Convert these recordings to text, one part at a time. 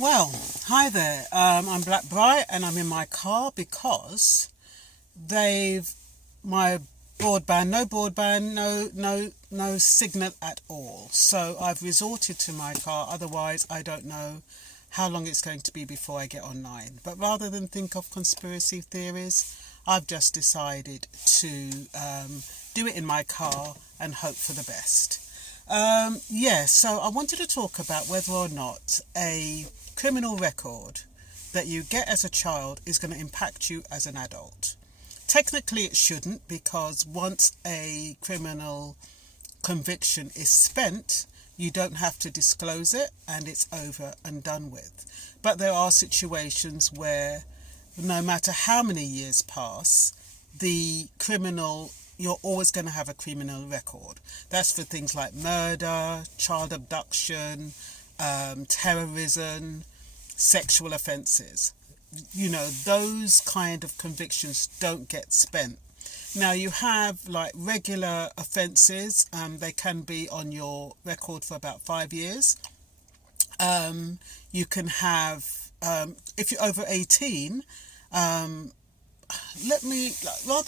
Well, hi there. I'm Black Bright and I'm in my car because they've my broadband, no signal at all. So I've resorted to my car. Otherwise, I don't know how long it's going to be before I get online. But rather than think of conspiracy theories, I've just decided to do it in my car and hope for the best. So I wanted to talk about whether or not a criminal record that you get as a child is going to impact you as an adult. Technically it shouldn't, because once a criminal conviction is spent, you don't have to disclose it and it's over and done with. But there are situations where no matter how many years pass, you're always going to have a criminal record. That's for things like murder, child abduction, terrorism, sexual offences. Those kind of convictions don't get spent. Now you have like regular offences, they can be on your record for about 5 years. You can have, if you're over 18, rather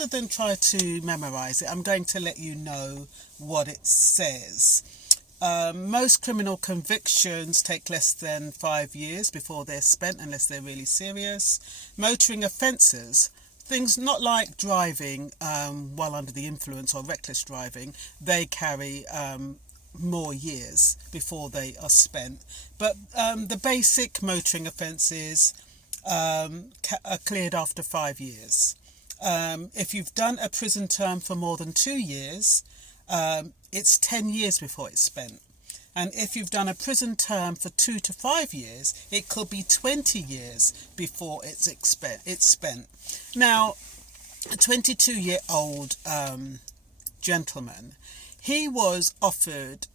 than try to memorise it, I'm going to let you know what it says. Most criminal convictions take less than 5 years before they're spent, unless they're really serious. Motoring offences, things not like driving while under the influence or reckless driving, they carry more years before they are spent. But the basic motoring offences are cleared after 5 years. If you've done a prison term for more than 2 years, it's 10 years before it's spent. And if you've done a prison term for 2 to 5 years, it could be 20 years before it's spent. Now, a 22-year-old gentleman, he was offered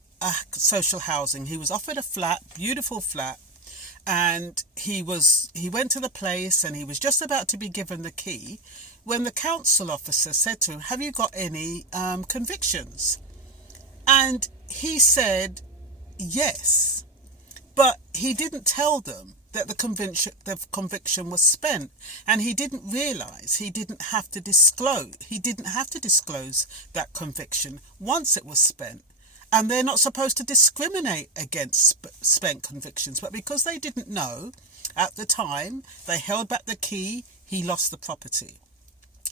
social housing. He was offered a flat, beautiful flat, and he went to the place and he was just about to be given the key when the council officer said to him, "Have you got any convictions?" And he said yes, but he didn't tell them that the conviction was spent, and he didn't realise he didn't have to disclose that conviction once it was spent. And they're not supposed to discriminate against spent convictions, but because they didn't know at the time, they held back the key. He lost the property.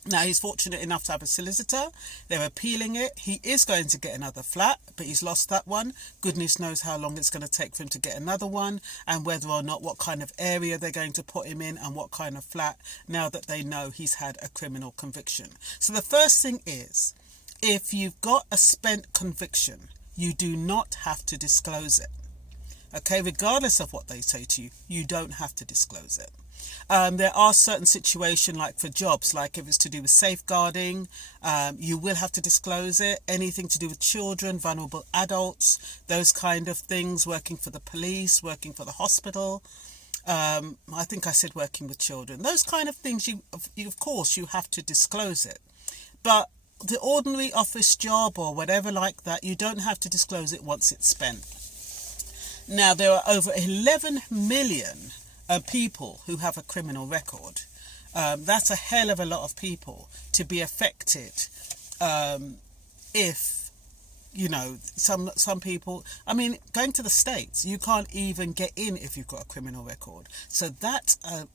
Now, he's fortunate enough to have a solicitor. They're appealing it. He is going to get another flat, but he's lost that one. Goodness knows how long it's going to take for him to get another one, and whether or not what kind of area they're going to put him in and what kind of flat, now that they know he's had a criminal conviction. So the first thing is, if you've got a spent conviction, you do not have to disclose it. Okay, regardless of what they say to you, you don't have to disclose it. There are certain situations, like for jobs, like if it's to do with safeguarding, you will have to disclose it. Anything to do with children, vulnerable adults, those kind of things, working for the police, working for the hospital. I think I said working with children. Those kind of things, you of course, you have to disclose it. But the ordinary office job or whatever like that, you don't have to disclose it once it's spent. Now, there are over 11 million people who have a criminal record. That's a hell of a lot of people to be affected. If some people, I mean, going to the States, you can't even get in if you've got a criminal record. So that's a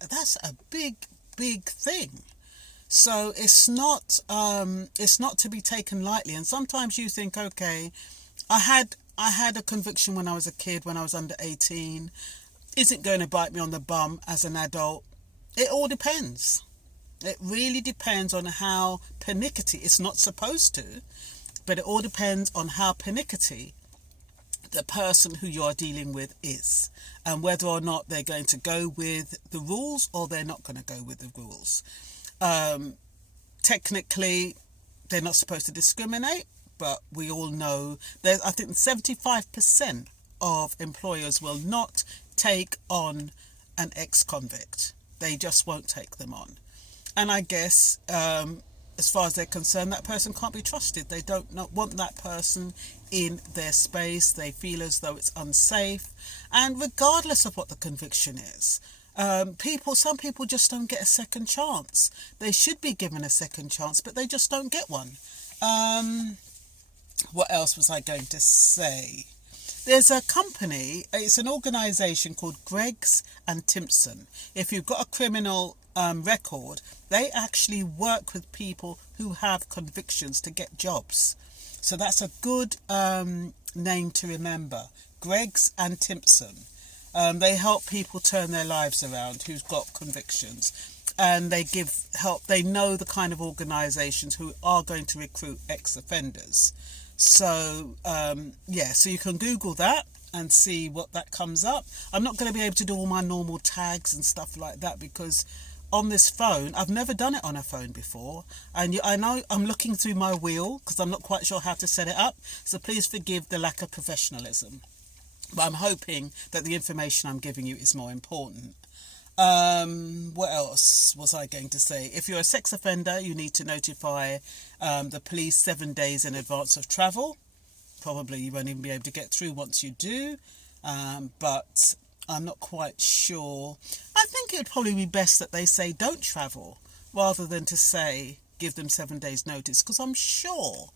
big thing. So it's not to be taken lightly. And sometimes you think, okay, I had a conviction when I was a kid, when I was under 18. Is it going to bite me on the bum as an adult? It all depends. It really depends on how pernickety, it's not supposed to, but it all depends on how pernickety the person who you're dealing with is, and whether or not they're going to go with the rules or they're not going to go with the rules. Technically, they're not supposed to discriminate, but we all know that I think 75% of employers will not take on an ex-convict. They just won't take them on. And I guess as far as they're concerned, that person can't be trusted. They don't want that person in their space. They feel as though it's unsafe, and regardless of what the conviction is, some people just don't get a second chance. They should be given a second chance, but they just don't get one. What else was I going to say? There's a company, it's an organisation called Greggs and Timpson. If you've got a criminal record, they actually work with people who have convictions to get jobs. So that's a good name to remember, Greggs and Timpson. They help people turn their lives around who've got convictions, and they give help. They know the kind of organisations who are going to recruit ex-offenders. So so you can Google that and see what that comes up. I'm not going to be able to do all my normal tags and stuff like that, because on this phone, I've never done it on a phone before, and I know I'm looking through my wheel because I'm not quite sure how to set it up, so please forgive the lack of professionalism, but I'm hoping that the information I'm giving you is more important. What else was I going to say? If you're a sex offender, you need to notify the police 7 days in advance of travel. Probably you won't even be able to get through once you do, but I'm not quite sure. I think it would probably be best that they say don't travel rather than to say give them 7 days notice, because I'm sure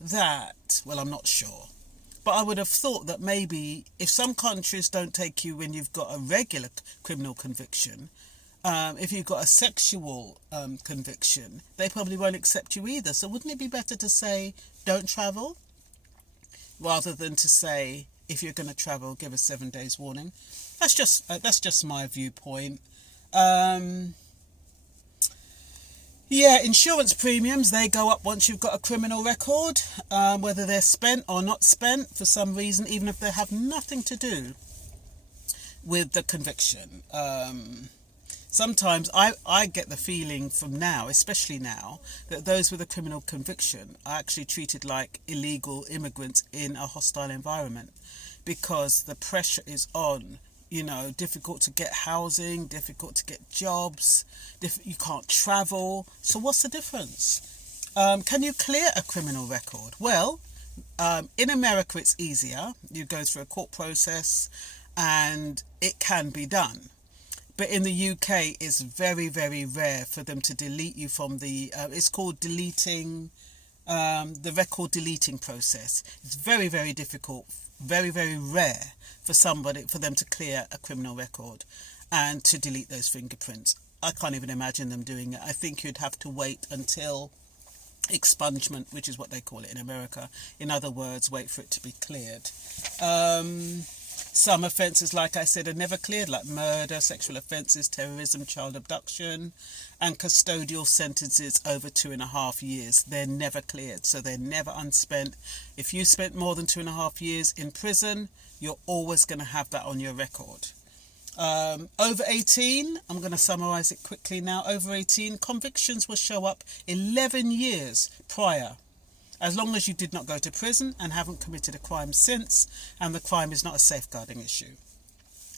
that, well, I'm not sure, but I would have thought that maybe if some countries don't take you when you've got a regular criminal conviction, if you've got a sexual conviction, they probably won't accept you either. So wouldn't it be better to say don't travel rather than to say if you're going to travel, give us 7 days warning? That's just my viewpoint. Insurance premiums, they go up once you've got a criminal record, whether they're spent or not spent for some reason, even if they have nothing to do with the conviction. Sometimes I get the feeling from now, especially now, that those with a criminal conviction are actually treated like illegal immigrants in a hostile environment, because the pressure is on. Difficult to get housing, difficult to get jobs, you can't travel. So what's the difference? Can you clear a criminal record? Well, in America it's easier. You go through a court process and it can be done. But in the UK, it's very, very rare for them to delete you from the... it's called deleting... the record deleting process. It's very, very difficult, very, very rare for them to clear a criminal record and to delete those fingerprints. I can't even imagine them doing it. I think you'd have to wait until expungement, which is what they call it in America. In other words, wait for it to be cleared. Some offences, like I said, are never cleared, like murder, sexual offences, terrorism, child abduction, and custodial sentences over 2.5 years. They're never cleared, so they're never unspent. If you spent more than 2.5 years in prison, you're always going to have that on your record. Over 18, I'm going to summarise it quickly now. Over 18, convictions will show up 11 years prior, as long as you did not go to prison and haven't committed a crime since, and the crime is not a safeguarding issue.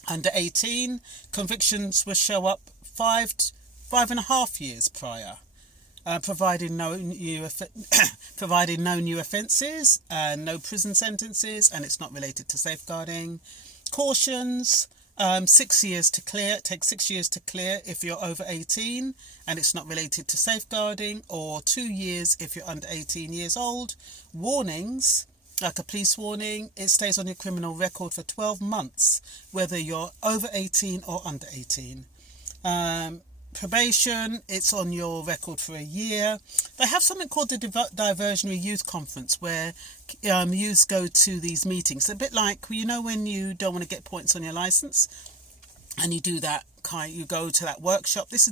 Under 18, convictions will show up 5.5 years prior, providing no new offences and no prison sentences, and it's not related to safeguarding. Cautions, 6 years to clear. It takes 6 years to clear if you're over 18 and it's not related to safeguarding, or 2 years if you're under 18 years old. Warnings, like a police warning, it stays on your criminal record for 12 months, whether you're over 18 or under 18. Probation, it's on your record for a year. They have something called the Diversionary Youth Conference, where youths go to these meetings. A bit like, when you don't want to get points on your licence and you do that, you go to that workshop. It's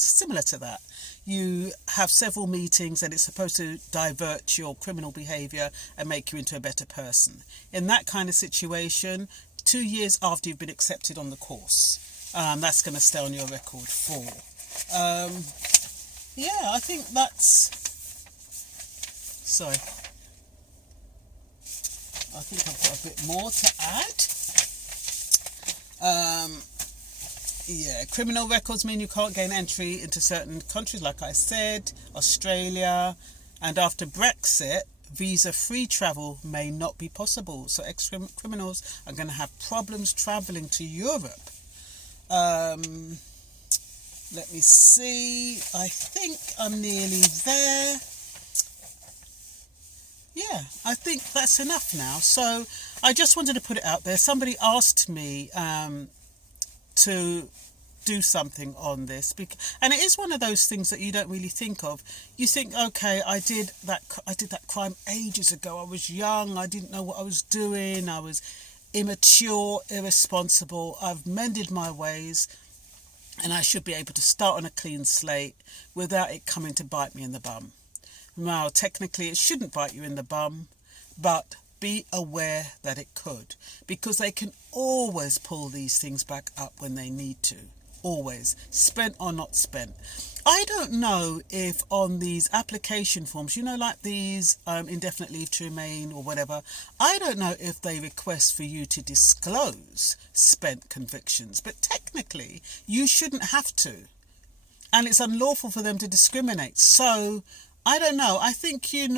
similar to that. You have several meetings and it's supposed to divert your criminal behaviour and make you into a better person. In that kind of situation, 2 years after you've been accepted on the course, that's going to stay on your record for. I think that's... Sorry. I think I've got a bit more to add. Criminal records mean you can't gain entry into certain countries, like I said, Australia. And after Brexit, visa-free travel may not be possible. So ex-criminals are going to have problems travelling to Europe. Let me see. I think I'm nearly there. Yeah, I think that's enough now. So I just wanted to put it out there. Somebody asked me to do something on this, and it is one of those things that you don't really think of. You think, okay, I did that crime ages ago. I was young. I didn't know what I was doing. I was immature, irresponsible. I've mended my ways, and I should be able to start on a clean slate without it coming to bite me in the bum. Now, technically, it shouldn't bite you in the bum, but be aware that it could, because they can always pull these things back up when they need to. Always. Spent or not spent. I don't know if on these application forms, like these indefinite leave to remain or whatever, I don't know if they request for you to disclose spent convictions, but technically you shouldn't have to. And it's unlawful for them to discriminate. So I don't know. I think you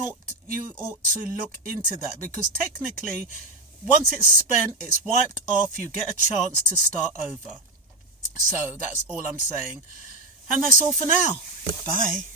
ought to look into that, because technically, once it's spent, it's wiped off. You get a chance to start over. So that's all I'm saying. And that's all for now. Bye.